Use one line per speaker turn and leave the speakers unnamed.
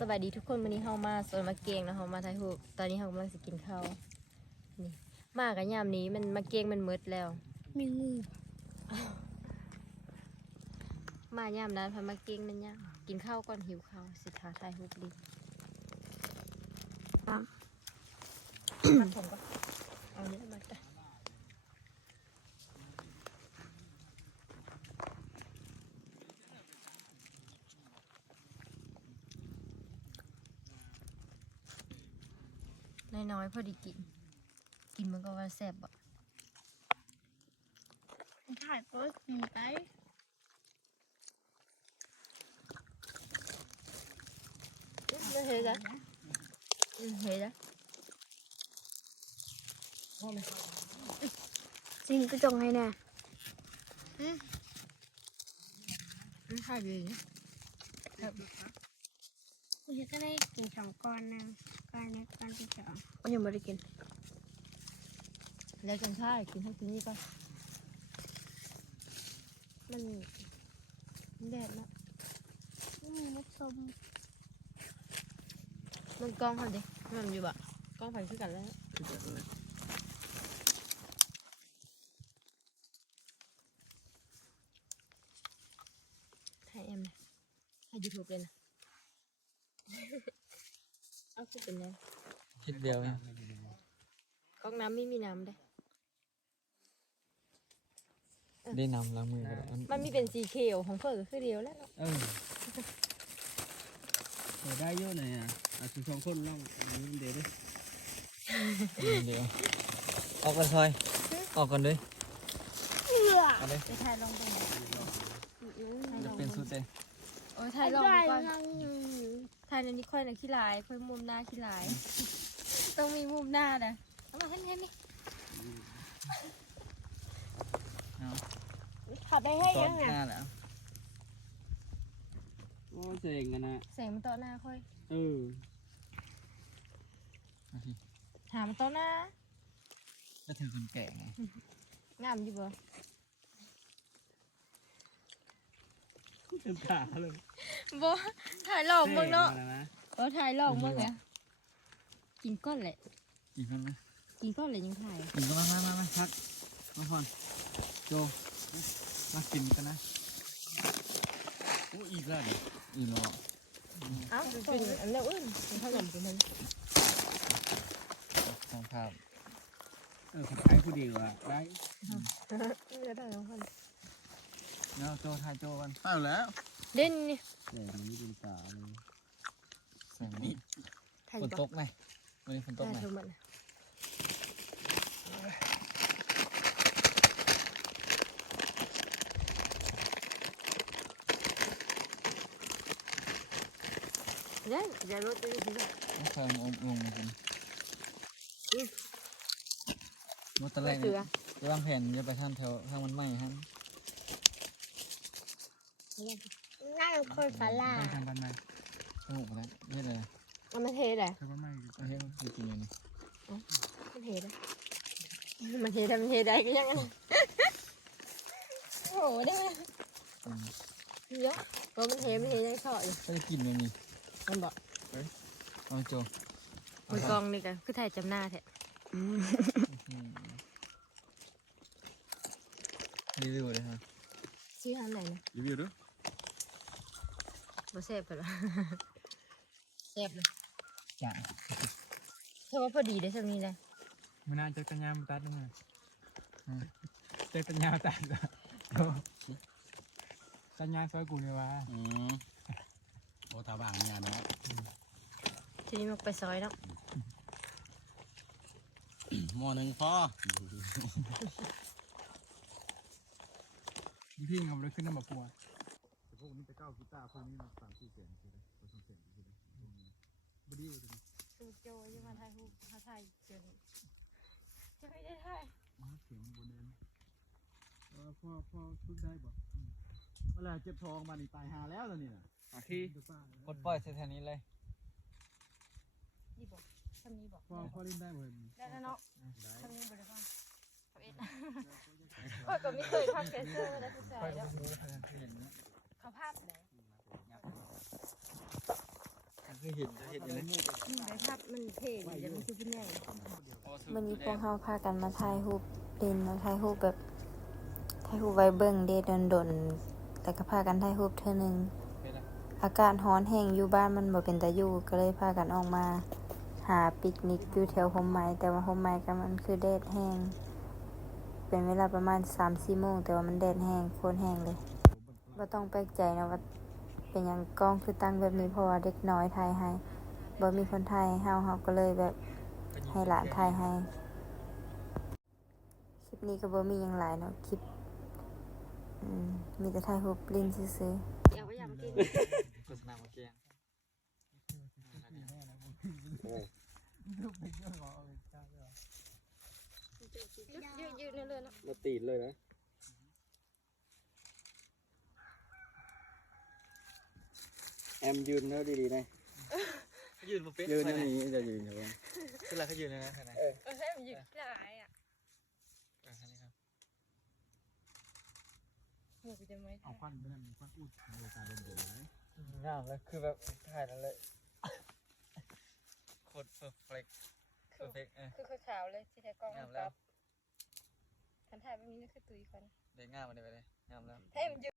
บายดีทุกคนวันนี้เฮามาสวนมะเกงนะเฮามาถ่ายรูปตอนนี้เฮากำลังสิกินข้าวนี่มากันยามนี้มันมะเกงมันมืดแล้ว
มีงู
มายามนั้นพามะเกงนั่นยามกินข้าวก่อนหิวข้าวสิทาถ่ายรูปดีผมก็เอาเนี้ยมาจ้ะน้อยๆพอดีกินมันก็ว่าแซ่บอ่ะ
ถ่ายก็กินไป
ไม่เห็นจ้ะเห็นจ้ะ
สิ่งก็จงให้แน่
ถ่ายดีนะ
กูจะได้กิน2 ก้อนนะก้อนนี้ก้อนที่2
มันยังไม่ได้กินแล้วจังท่ากินทั้งที่นี่ป่ะมันแดดเนาะ
มีมุกส้ม
มันกล้องเขาดิมันอยู่แบบกล้องไฟคือกันแล้วถ่ายเอ็มเลยถ่ายยูทูบเลยนะเอาคือเป็นไง
คิดเดียวเอง
กล้องน้ำไม่มีน้ำได้
ได้นำล้างมือก็ได้
มันมีเป็นสีเขียวของเฟิร์ก็คือเดียวแล้ว
ได้เยอะหน่อยอ่ะถึง2 คนลองอันนี้มันเด็ดด้วย
เดียวออกกันซอยออกกันด้วยเอาเลย
ไปถ่ายลงตรงไหน
จะเป็นสุดเลย
โอ้ยถ่ายลงก่อนถ่ายในนี้ค่อยนะขี้ลายค่อยมุมหน้าขี้ลาย ต้องมีมุมหน้านะเอามาให้นี่
ขับไปให้
ซ้อ
ยั
น
งไง
หน้าแล้ว
โอ้เซ็งกันนะ
แสงมันต่อหน้าค่อย
อ
หามันต่อหน้า
ก็ถือคนแก่ไง
งามอยู่บ่
เต็มขาเลย
บ่ถ่ายหลอกมึงเนาะ
ซ็งมแล้ว
บ่ถ่ายหลอกมึงเนี่ยกินก้อนแหละ
อีกคนไหม
กินก้อนเลยยังถ่าย
อีกก็มาพักมาก่อนโจมากินกันนะโอ้อีกแล้วดิอีกแล้ว
เอ้าเป็นอันแล้วอื่นเป็นข้าวหลามเป็นมัน
ทางภาพ
คนขายผู้ดีกว่าได้
ไม่ได้ทั้งคน
แล้วโจถ่ายโจกันถ่ายแล้ว
เด่นนี่
เซ็งมันนี่เป็นตาเลย
แสงนี้
ถ่าย
ฝนตกไหมวันนี้ฝนตกไหม
ถ่ายมันเนี่ยจะรถไปที่ไหน
ไม่เคยลงมากินมดตะไล
เสือ
จะวางแผนจะไปท่านแถวทางมันไหม้ฮะ
นั่งคนฝรั่ง
ไปทางบ้านไหน
สนุกแล้วนี่เลย
เอามาเทเลย
ทางบ้านไหน
ไม่ใช่คือจริงอยู่นี่
มันเทได้มันเทได้มันเทได้ก็ยังไงโอ้โหได้เยอะเพราะมันเทยังชอบอยู่
ก็จะกินอย่างนี้
มันบอก
เอาโจ
มือกองนี่กันคือถ่ายจำหน้าแท้
รีวิวเลยครับ
ชื่อทางไหนนะ
รีวิวด้วย
บ่แซ่บไปหรอแซ่บเลย
จ้า
เธอว่าพอดีได้สักนี้เลย
มันน่าจะกัญญามาตัดด้วยมั้ยเจอกัญญาตัดกัญญาซอยกูเนี่ยว่า
โอ้ตาบางเนี่ยเนาะ
ทีนี้มันไปซอยแล้ว
หม้อหนึ่งพอ
พี่งำเลยขึ้นน้ำแบบปัว
พวกนี้จะก้าวกีตาร์พวกนี้มัน3-4เสียงใช่ไหม2เสียงใช่ไหมบดีเลย
สูโจยังมาถ่ายรูปเขาถ่ายเจอจะไม่ได้ถ่าย
มาเสียงบนเดินพ่อชุดได้บ่
เวลาเจ็บท้องมานี่ตายหาแล้วนี่นะ
ที่
กดปล่อยแถวนี้เลย
นี่บอกทำนี้บอก
พ่อเล่นได้บ่
ได้แล้วเนาะทำนี้บอกได้ป่ะเขาเอ็ดก็ก็ไม่เคยพักแคสเซอร์แล้วทุกสายแล้วเขาภาพไหน
เห็นเคยเห็นอยู่นะ
แต่ภาพมันเท่อยู่จะไม่คือพี่ใหญ่
วันนี้พวกเขาพากันมาถ่ายรูปเล่นมาถ่ายรูปแบบถ่ายรูปไว้เบิ่งเดดนๆแต่ก็พากันถ่ายรูปเท่อนึงอากาศร้อนแห้งอยู่บ้านมันบ่เป็นตาอยู่ก็เลยพากันออกมาหาปิกนิกอยู่แถวห่มไม้แต่ว่าห่มไม้ก็มันคือแดดแห้งเป็นเวลาประมาณ 3-4 โมงแต่ว่ามันแดดแห้งโคตรแห้งเลยบ่ต้องแปลกใจนะว่าเป็นหยังกล้องคือตั้งแบบนี้เพราะว่าเด็กน้อยถ่ายให้บ่มีคนถ่ายให้เฮาก็เลยแบบให้หลานถ่ายให้คลิปนี้ก็บ่มีหยังหลายเนาะคลิปมีแต่ถ่ายรูปลิ้นซื่อๆ
อยากมากิน
โฆษณามาแกง
ยืดๆเลยเนาะ
มาตีนเลยนะแอมยืนเท่าดีๆนะยืนมาเป็นยืนนี่จะยืนอยู่บ้างคืออะไรเขายืนเลยนะไหน
ใช่มันยืดหลายอ่ะ
อันนี้ครับ
หนูจะไม่
เอาควันไปนั่นควันอุดในตาเดินๆเลย
งามเลยคือแบบถ่ายนั่นเลยโคตรเพอร์เฟกต์
คือขาวเลยที่แท้กล้อง
งามแล้ว
คันถ่ายแบบนี้ก็คือตุยคน
ได้งามมาได้ไปเลยงามแล้ว
ให้มันยืด